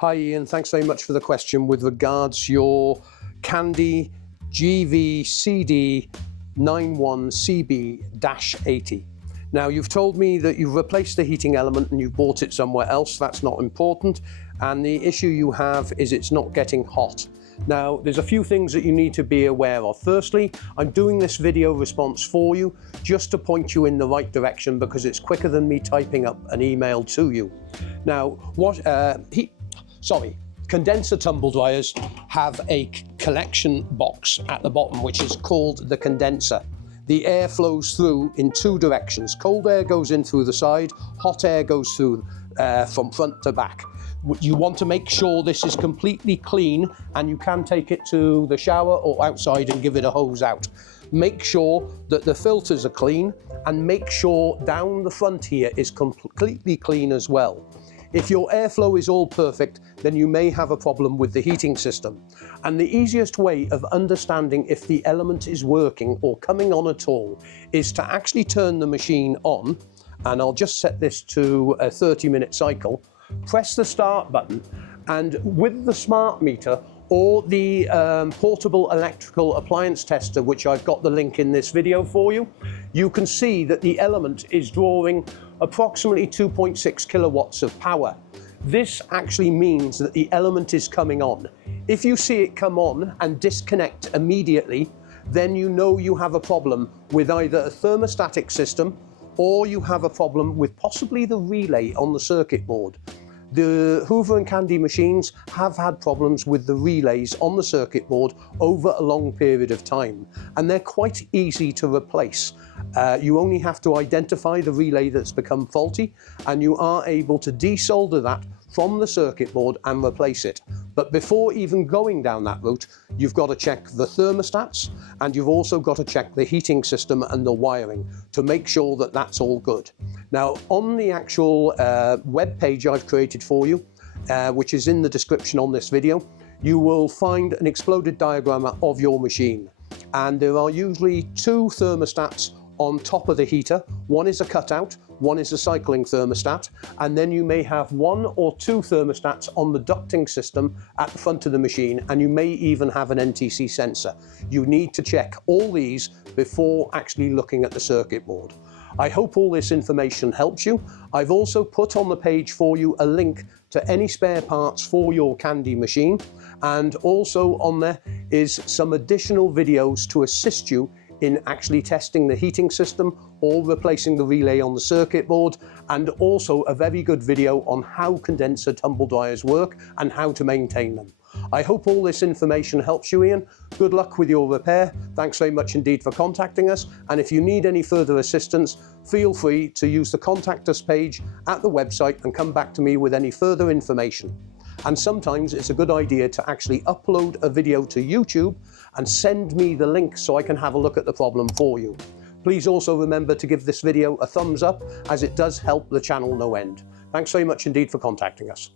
Hi Ian, thanks very much for the question with regards your Candy GVCD91CB-80. Now you've told me that you've replaced the heating element and you've bought it somewhere else. That's not important, and the issue you have is it's not getting hot. Now there's a few things that you need to be aware of. Firstly, I'm doing this video response for you just to point you in the right direction because it's quicker than me typing up an email to you. Now condenser tumble dryers have a collection box at the bottom which is called the condenser. The air flows through in two directions. Cold air goes in through the side, hot air goes through from front to back. You want to make sure this is completely clean, and you can take it to the shower or outside and give it a hose out. Make sure that the filters are clean, and make sure down the front here is completely clean as well. If your airflow is all perfect, then you may have a problem with the heating system. And the easiest way of understanding if the element is working or coming on at all is to actually turn the machine on, and I'll just set this to a 30-minute cycle, press the start button, and with the smart meter or the portable electrical appliance tester, which I've got the link in this video for you, you can see that the element is drawing approximately 2.6 kilowatts of power. This actually means that the element is coming on. If you see it come on and disconnect immediately, then you know you have a problem with either a thermostatic system or you have a problem with possibly the relay on the circuit board. The Hoover and Candy machines have had problems with the relays on the circuit board over a long period of time, and they're quite easy to replace. You only have to identify the relay that's become faulty, and you are able to desolder that from the circuit board and replace it. But before even going down that route, you've got to check the thermostats, and you've also got to check the heating system and the wiring to make sure that that's all good. Now, on the actual web page I've created for you, which is in the description on this video, you will find an exploded diagram of your machine. And there are usually two thermostats on top of the heater. One is a cutout, one is a cycling thermostat, and then you may have one or two thermostats on the ducting system at the front of the machine, and you may even have an NTC sensor. You need to check all these before actually looking at the circuit board. I hope all this information helps you. I've also put on the page for you a link to any spare parts for your Candy machine, and also on there is some additional videos to assist you in actually testing the heating system or replacing the relay on the circuit board, and also a very good video on how condenser tumble dryers work and how to maintain them. I hope all this information helps you, Ian. Good luck with your repair. Thanks very much indeed for contacting us, and if you need any further assistance, feel free to use the contact us page at the website and come back to me with any further information. And sometimes it's a good idea to actually upload a video to YouTube and send me the link so I can have a look at the problem for you. Please also remember to give this video a thumbs up, as it does help the channel no end. Thanks very much indeed for contacting us.